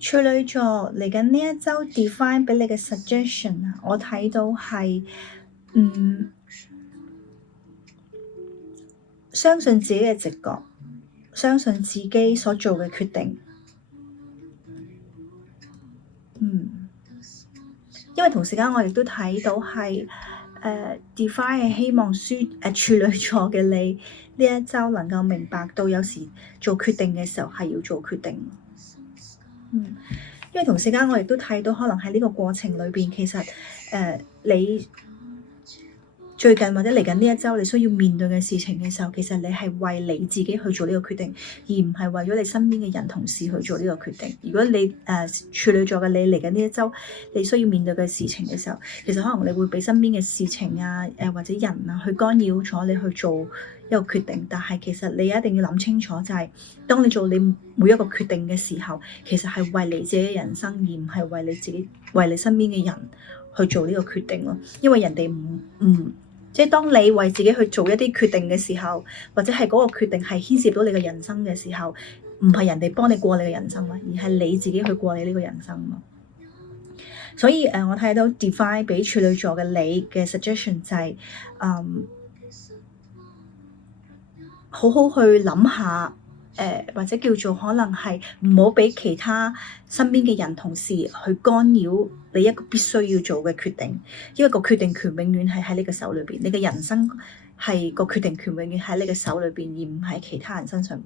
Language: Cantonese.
處女座嚟緊呢一周 Divine 俾你嘅 suggestion 啊，我睇到係相信自己嘅直覺，相信自己所做嘅決定。因為同時間我亦都睇到係Divine 係希望處女座嘅你呢一周能夠明白到有時做決定嘅時候係要做決定。因為同時間我亦都睇到可能喺呢個過程裏邊，其實你最近或者嚟緊呢一周你需要面對嘅事情嘅時候，其實你係為你自己去做呢個決定，而唔係為咗你身邊嘅人同事去做呢個決定。如果你處女座嘅你嚟緊呢一周你需要面對嘅事情嘅時候，其實可能你會俾身邊嘅事情啊或者人啊去干擾咗你去做一個決定。但係其實你一定要諗清楚，就係當你做你每一個決定嘅時候，其實係為你自己嘅人生，而唔係為你身邊嘅人去做呢個決定咯。因為人哋即係當你為自己去做一啲決定嘅時候，或者係嗰個決定係牽涉到你嘅人生嘅時候，唔係人哋幫你過你嘅人生啦，而係你自己去過你呢個人生咯。所以我睇到 Divine 俾處女座嘅你嘅 suggestion 就係好好去諗下。或者叫做可能係唔好俾其他身邊嘅人同事去干擾你一個必須要做嘅決定，因為個決定權永遠係喺你嘅手裏邊，你嘅人生係個決定權永遠喺你嘅手裏邊，而唔喺其他人身上邊。